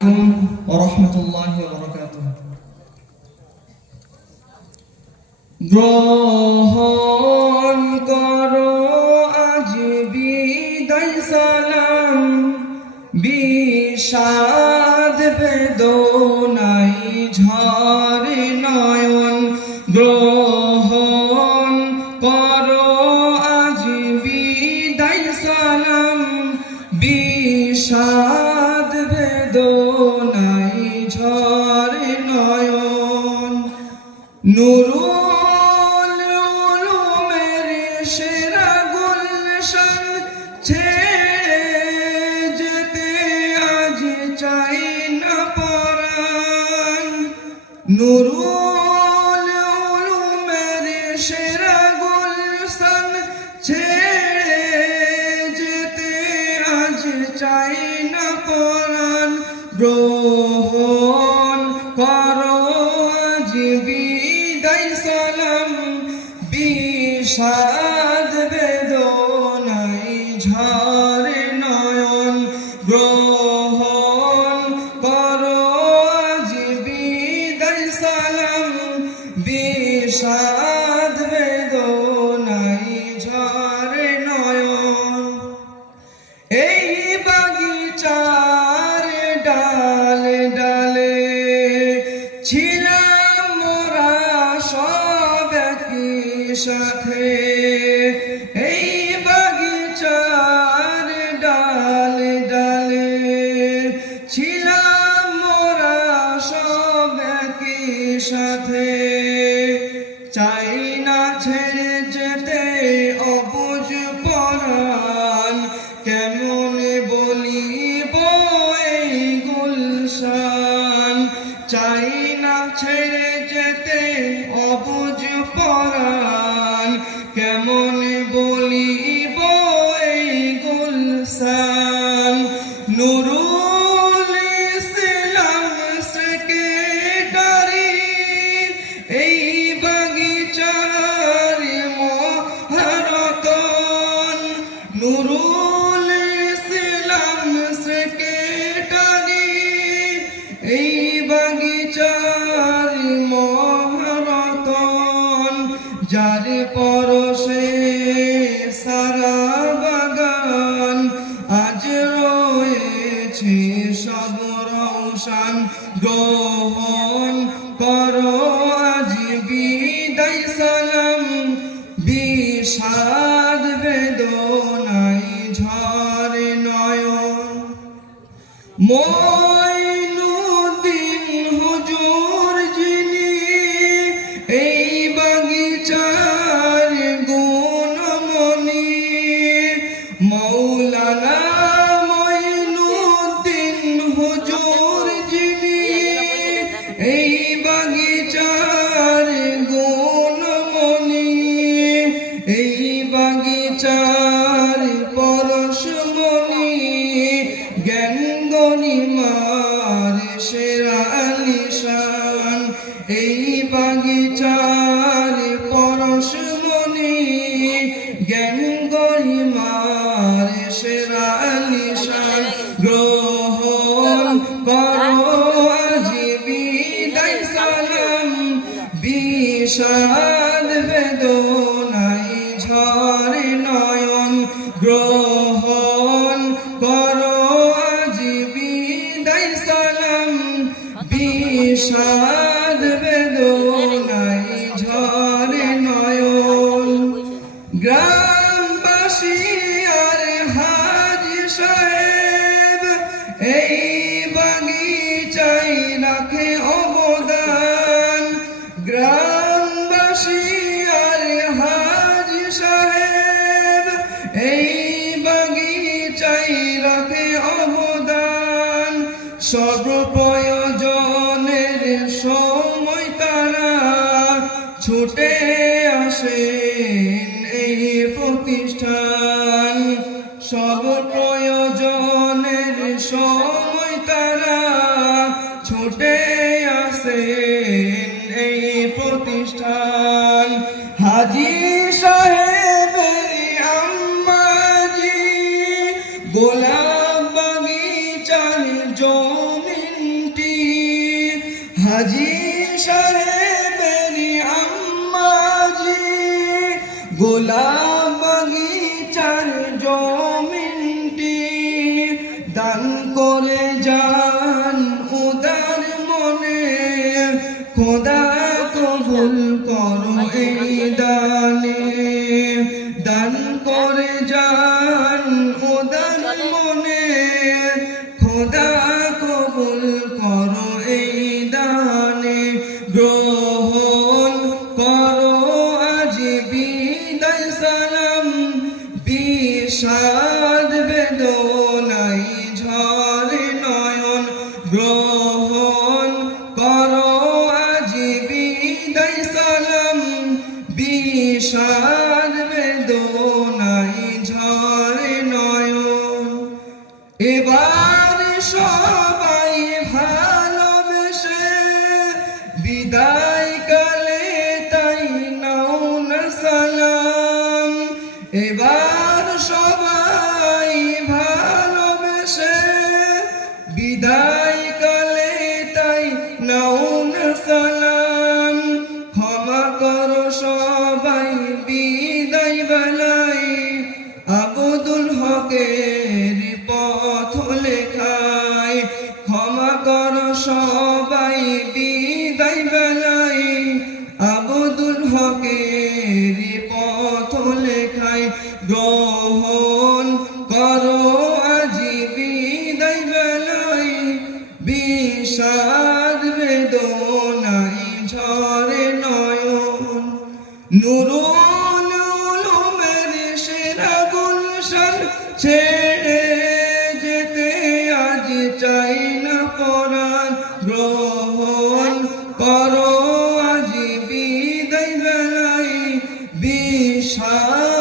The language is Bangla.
ওরহমতুল্লাহি ওয়া বারাকাতুহু। গ্রহণ করো আজ বিদায় সালাম, বিষাদ বেদনাই ঝরে নয়ন। গ্রহণ করো আজ বিদায় সালাম, বিষাদ বেদনাই ঝরে নয়ন। নুরুল উলুমের সেরা গুলশান ছেড়ে যেতে আজ চাই না পরাণ। নুরুল উলুমের সেরা গুলশান ছেড়ে যেতে আজ চাই না পরাণ। গ্রহণ করো আজ বিদায় সালাম, বিষাদ বেদনাই ঝরে নয়ন। গ্রহণ করো আজ বিদায় সালাম, বিষাদ বেদনাই ঝরে নয়ন। এই বাগিচার ডালে ডালে ছিলাম মোরা সব একই সাথে। এই বাগিচার ডালে ডালে ছিলাম মোরা সব একই সাথে। চাই না ছেড়ে যেতে অবুঝ পরাণ, কেমন বলিব এই গুলশান। চাই না ছেড়ে যেতে অবুঝ পরাণ, কেমন বলিব এই গুলশান। নুরুল ইসলাম সেক্রেটারি এই বাগিচার মহারতন। নুরুল ইসলাম সেক্রেটারি এই বাগিচার মহারতন। যার পরশে সারা বাগান আজ রয়েছে সব রওশান। গ্রহণ করো আজ বিদায় সালাম, বিষাদ বেদনাই ঝরে নয়ন। মঈনুদ্দিন হুজুর যিনি এই বাগিচার গুণমণি, মৌলানা মঈনুদ্দিন হুজুর যিনি এই বাগিচার গুণমণি। এই বাগিচার পরশমণি, জ্ঞান গণিমার সেরা নিশান। এই বাগিচার পরশমণি, জ্ঞান গণিমার সেরা নিশান। গ্রহণ করো আজ বিদায় সালাম, বিষাদ বেদনাই ঝরে নয়ন। গ্রহণ করো আজ বিদায় সালাম, বিষাদ বেদনাই ঝরে নয়ন। গ্রামবাসী আর হাজী সাহেব এই বাগিচায় রাখে অবদান। গ্রামবাসী আর হাজী সাহেব এই বাগিচায় রাখে অবদান। সর্বপ্রয়োজনের সময় তারা ছুটে আসেন এই প্রতিষ্ঠান। সর্বপ্রয়োজনের সময় তারা ছুটে আসেন এই প্রতিষ্ঠান। হাজী সাহেবের আম্মাজি গোলাপ বাগিচার জমিন হাজী সাহেবেরি আম্মাজি গোলাপ বাগিচার জমিনটি দান করে যান উদার মনে, খোদা কবুল করো এই দানে। দান করে যান উদার মনে, খোদা কবুল করো এই দানে। গ্রহণ করো আজ বিদায় সালাম, বিষাদ বেদনাই ঝরে নয়ন। গ্রহণ করো আজ বিদায় সালাম, বিষাদ বেদনাই ঝরে নয়ন। এবার সবাই ভালোবেসে বিদায় কালে তাই নাও না সালাম। এবার সবাই ভালোবেসে বিদায় কালে তাই নাও না সালাম। ক্ষমা করো সবাই বিদায় বেলায়, আবদুল হকের পথ লেখায়। ক্ষমা করো সবাই বিদায় বেলায়, আবদুল হকের পথ লেখায়। গ্রহণ করো আজি বিদায় বেলায়, বিষাদ বেদনাই ঝরে নয়ন। নুরুল উলুমের সেরা গুলশান ছেড়ে যেতে আজ চাই না পরাণ। গ্রহণ করো আজ বিদায় বেলায়, বিষাদ